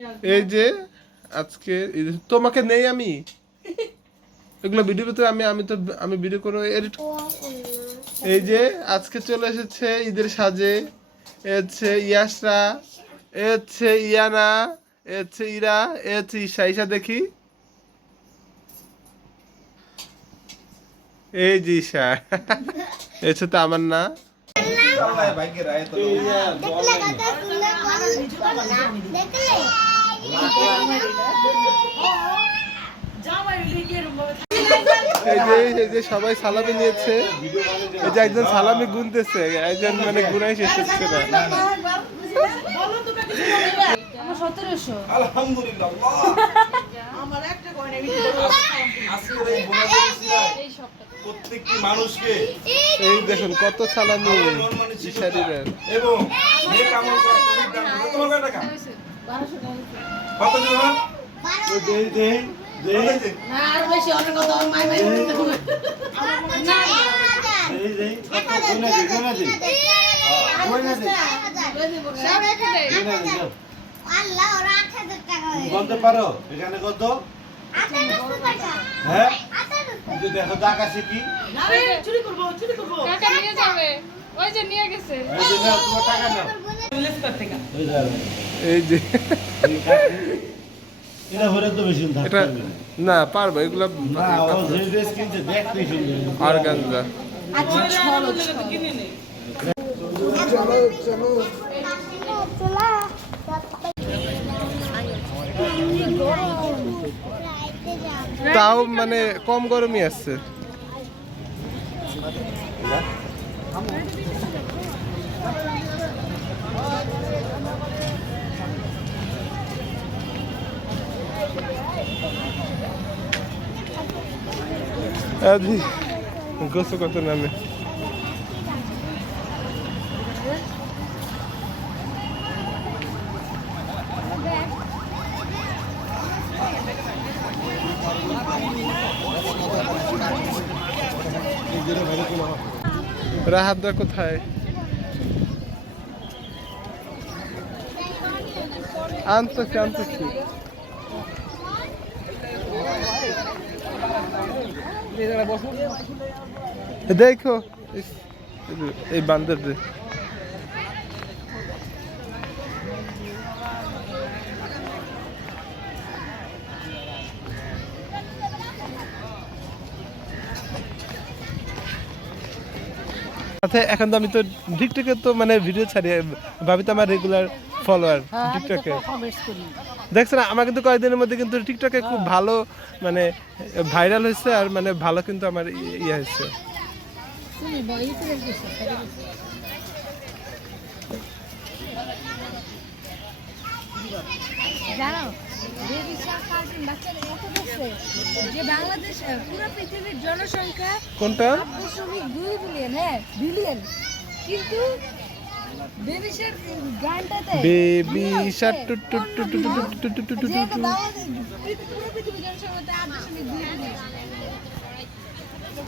এই যে আজকে তোমাকে নেই আমি এগুলো ভিডিও ভিতরে আমি ভিডিও করে এডিট। এই যে আজকে চলে এসেছে ঈদের সাজে, এ হচ্ছে ইয়াসরা, এ হচ্ছে ইয়ানা, এ হচ্ছে ইরা, এ হচ্ছে ঈশা। ঈশা দেখি, এই যে ঈশা এ হচ্ছে তো আমার না। এই যে সবাই সালামি নিয়েছে, এই যে একজন সালামি গুনতেছে, একজন মানে গুনাই শেষ হচ্ছে না। আলহামদুলিল্লাহ আমার একটা কয়না আজকের এই প্রত্যেকটি মানুষকে এই দেখুন কত সালামি ঈশারিরের। এবং নেক আমল করার তৌফিক দান করুন। তোমার কয় টাকা? 1200 টাকা। কত দিন না? দে না আর বেশি অনেক কত মাই মাই না দে কত কোনা দে আল্লাহ ওর 8000 টাকা হয়ে বলতে পারো এখানে কত 8000 টাকা হ্যাঁ 8000 যদি দেখো টাকা শিখি না রে চুরি করব টাকা নিয়ে যাবে ওই যে নিয়ে গেছে এই যে নাও তোমার টাকা নাও পুলিশ কর থেকে এই যে এটা হরে তো বেশি এটা না পারবো এগুলা না ও যে ড্রেস কিনতে দেখতে সুন্দর অর্গানজা। আচ্ছা চলো কিনে নে চলো চলো তাও মানে কম গরমই আছে। গোসো কত নামে রাহাতরা কোথায়? আনতেছি দেখো এই বান্দর রে আচ্ছা। এখন তো আমি তো টিকটকে তো মানে ভিডিও ছাড়ি, ভাবি তো আমার রেগুলার ফলোয়ার টিকটকে। দেখছেন আমার কিন্তু কয়েকদিনের মধ্যে কিন্তু টিকটকে খুব ভালো মানে ভাইরাল হয়েছে, আর মানে ভালো কিন্তু আমার ইয়ে হয়েছে। জানো যে বাংলাদেশ পুরো পৃথিবীর জনসংখ্যা কোনটা 2 বিলিয়ন, হ্যাঁ বিলিয়ন, কিন্তু বেবি শার্ক গানটাতে baby shark doo doo doo doo doo doo doo doo doo যে বাংলাদেশ পুরো পৃথিবীর জনসংখ্যা 8.2 বিলিয়ন। টু